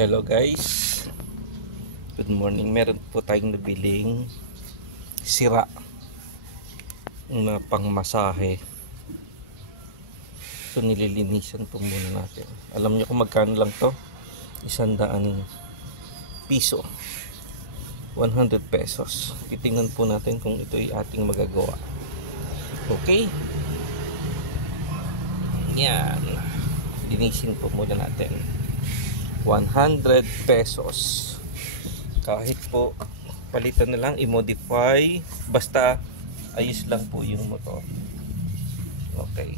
Hello guys, good morning. Meron po tayong nabiling sira na pangmasahe. So nililinisan po muna natin. Alam niyo kung magkano lang to? 100 piso, 100 pesos. Titingnan po natin kung ito ay ating magagawa. Okay, yan, linisin po muna natin. 100 pesos. Kahit po palitan na lang, i-modify, basta ayos lang po yung motor. Okay.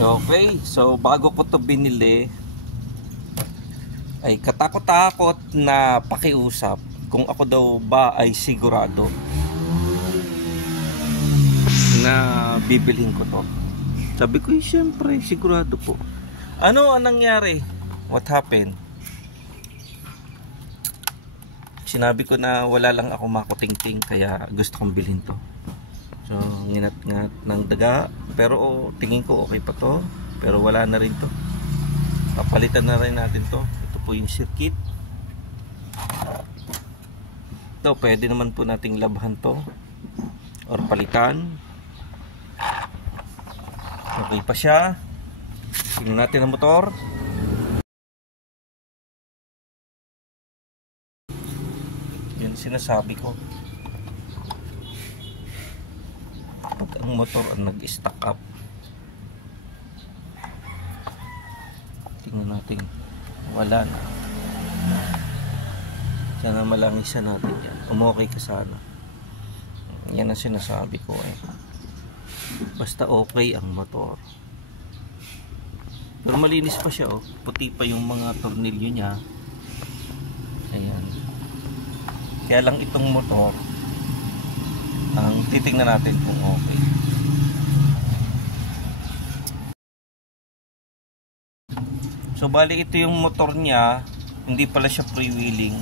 Okay, so bago ko to binili ay katakot-takot na pakiusap kung ako daw ba ay sigurado na bibilhin ko to. Sabi ko, siyempre, sigurado po. Ano ang nangyari? What happened? Sinabi ko na wala lang ako makutingting, kaya gusto kong bilhin to. So, nginat-ngat ng daga. Pero tingin ko okay pa to. Pero wala na rin to. Papalitan na rin natin to. Ito po yung circuit. Ito, pwede naman po nating labhan to. Or palitan. Okay pa siya. Tingnan natin ang motor. Yun sinasabi ko. Pag ang motor ang nag-stack up. Tingnan natin. Wala na. Sana malangisan natin yan. Okay ka sana. Yan ang sinasabi ko eh. Basta okay ang motor. Pero malinis pa siya oh. Puti pa yung mga tornilyo niya. Ayan. Kaya lang itong motor ang titingnan natin kung okay. So bali ito yung motor niya. Hindi pala siya freewheeling.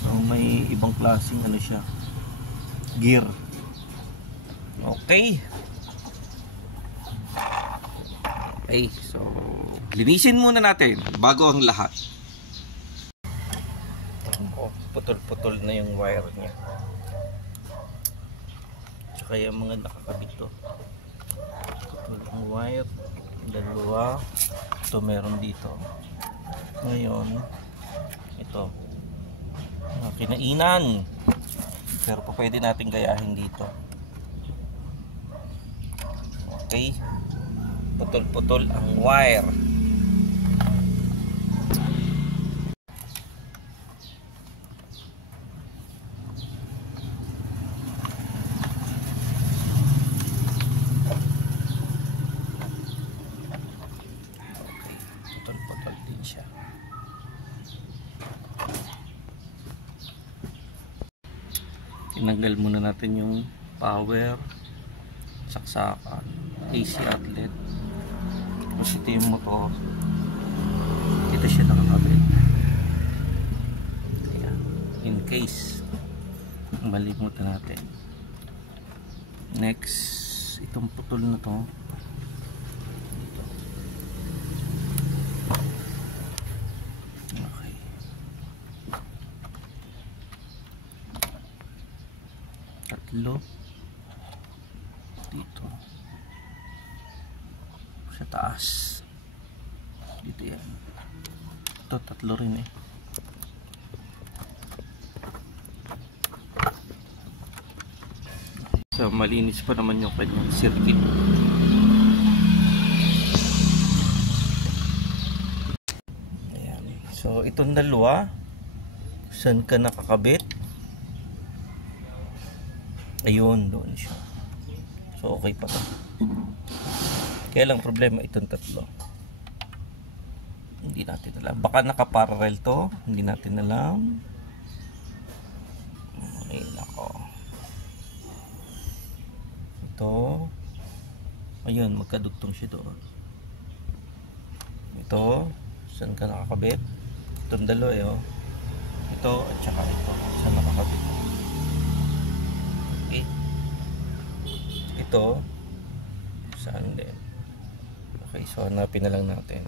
So may ibang klaseng ano siya, gear. Okay. Okay, so linisin muna natin bago ang lahat. Oh, putol-putol na yung wire niya. Tsaka yung mga nakakabit to. Putol ang wire. Dalawa. Ito meron dito. Ngayon, ito. Kinainan. Pero pa pwede natin gayahin dito. Okay, putol-putol ang wire. Okay, putol-putol din siya. Tinanggal muna natin yung power, saksakan, AC outlet. Tapos ito yung motor. Dito siya nakakabit. Ayan. In case malimutan natin. Next, itong putol na to. Dito. Okay. Tatlo. Dito. Sa taas. Dito yan. Ito, tatlo rin eh. So, malinis pa naman yung kanyang circuit. Ayan. So, itong dalawa, saan ka nakakabit? Ayun, doon siya. So, okay pa to. Kaya lang problema itong tatlo. Hindi natin alam. Baka nakaparallel to. Hindi natin alam. Ay, nako. Ito. Ayun, magkadugtong siya doon. Ito. Saan ka nakakabit? Itong dalawa eh, oh. Ito at saka ito. Saan nakakabit? Okay. Ito. Saan din? Okay, so hanapin na lang natin.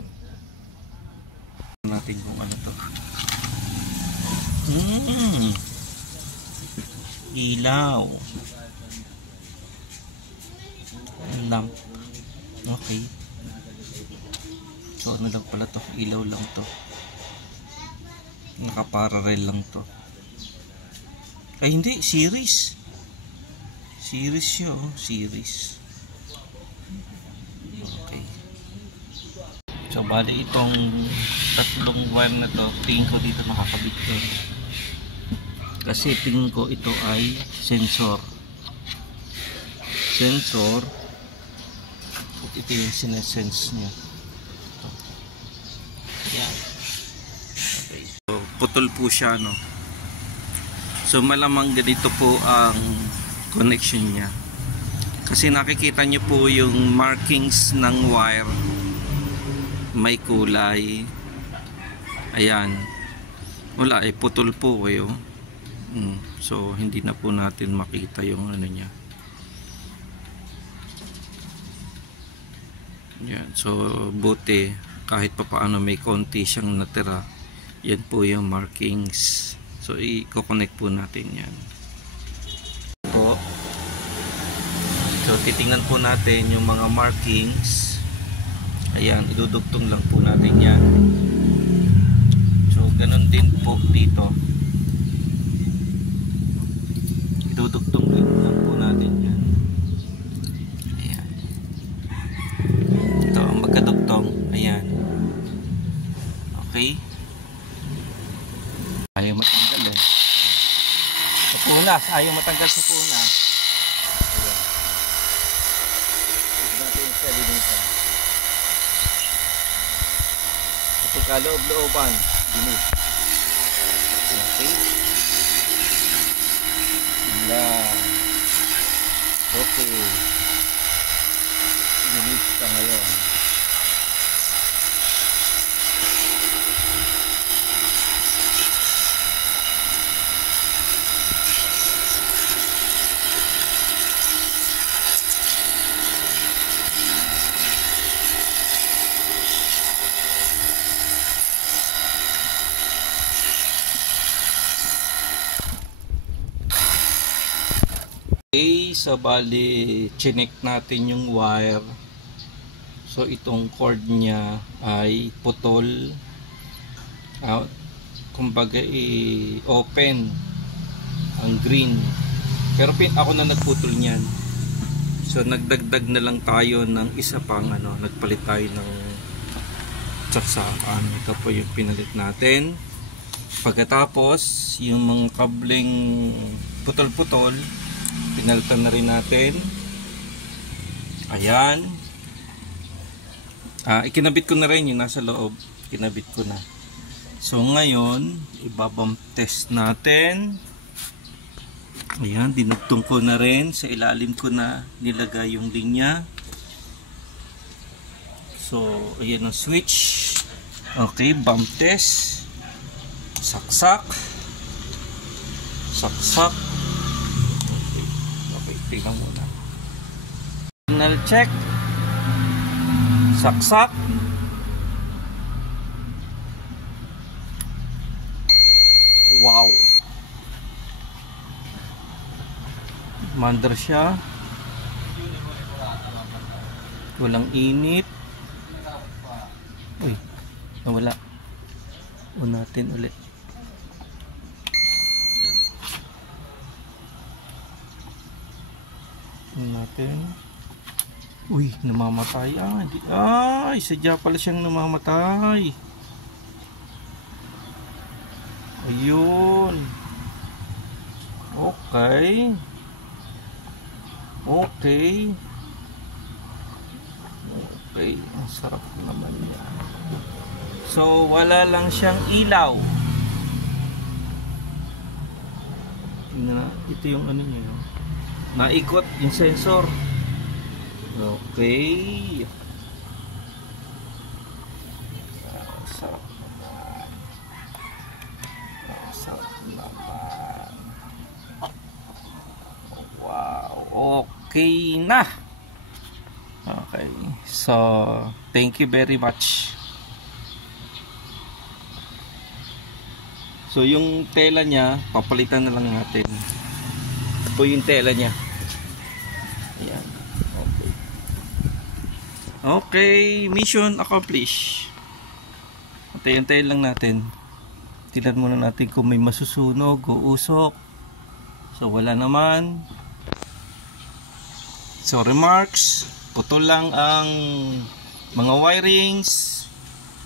Kung ano to. Ilaw. Lamp. Okay. So ano lang pala to? Ilaw lang to. Nakaparallel lang to. Ay hindi, series. Series siya, oh. Series. Okay. So bali itong tatlong wire na to, tingin ko dito makakabit to. Kasi tingin ko ito ay sensor. Sensor. Ito yung sinesense niya. Ito. Yan. Okay. So putol po siya, no. So malamang ganito po ang connection niya. Kasi nakikita niyo po yung markings ng wire. May kulay. Ayan. Wala, putol po kayo. So hindi na po natin makita yung ano niya. Yan. So buti kahit pa paano may konti siyang natira. Yan po yung markings. So i-connect po natin yan. Po. So titingnan po natin yung mga markings. Ayan, idudugtong lang po natin yan. So ganun din po dito. Idudugtong lang po natin yan. Ayan. Ito ang magkadugtong. Ayan. Okay. Ayaw matanggal eh. Sa punas. Ayaw matanggal sa punas. Ayan. Ito natin yung salinita. Ito kaloob-looban. Dinis. Okay. Ayan. Okay. Dinis ka ngayon. Okay, so bali chinek natin yung wire. So itong cord niya ay putol. Kumbaga open ang green. Pero ako na nagputol niyan. So nagdagdag na lang tayo ng isa pang nagpalit tayo ng saksakan. Ito po yung pinalit natin. Pagkatapos yung mga kableng putol-putol pinalitan na rin natin. Ayan. Ikinabit ko na rin yung nasa loob. Kinabit ko na. So ngayon, ibabump test natin. Ayan, dinugtong ko na rin. Sa ilalim ko na nilagay yung linya. So, ayan ang switch. Okay, bump test. Saksak. Saksak. Tingnan muna. Signal check. Saksak. Wow. Mandar siya. Walang init. Uy, nawala. Unatin ulit. Natin. Uy, namamatay. Ay, sadya pala siyang namamatay. Ayun. Okay. Okay. Okay, ang sarap naman yan. So, wala lang siyang ilaw. Tingnan, ito yung ano niya, no? Naikot yung sensor. Okay. Sarap naman. Sarap naman. Wow. Okay na. Okay. So, thank you very much. So, yung tela niya, papalitan na lang natin. Ito yung tela niya. Ayan. Okay. Okay, mission accomplished. Antayin lang natin. Tingnan muna natin kung may masusunog o usok. So, wala naman. So, remarks. Putol lang ang mga wirings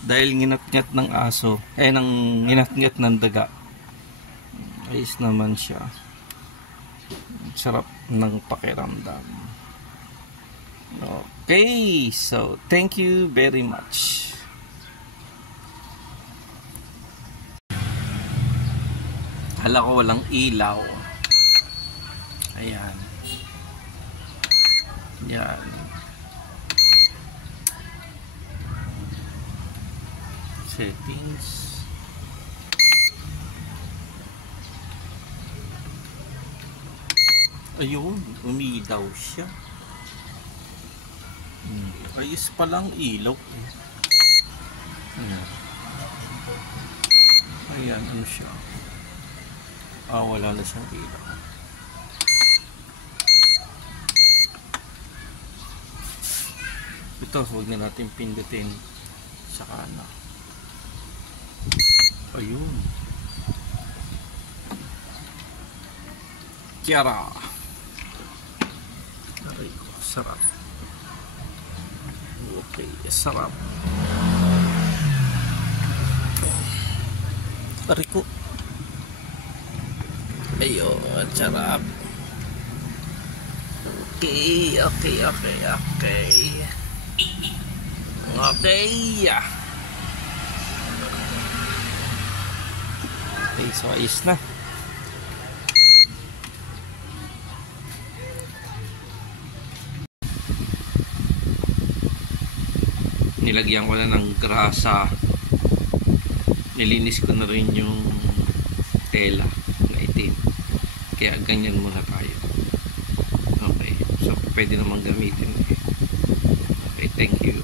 dahil nginat-ngat ng aso. Nginat-ngat ng daga. Ayos naman siya. Sarap ng pakiramdam. Okay. So, thank you very much. Hala ko walang ilaw. Ayan. Yan. Settings. Ayun, umiilaw siya. Ayos palang ilaw. Ayan. Ayan, ano siya? Wala na siyang ilaw. Ito, huwag na natin pindutin sa kana. Ayun. Kiara. Aray ko, sarap. Okay, sarap. Aray ko. Ayun, sarap. Okay. Okay, so ayos na. Nilagyan ko na ng grasa. Nilinis ko na rin yung tela na itim. Kaya ganyan muna tayo. Okay, so pwede naman gamitin. Okay, thank you.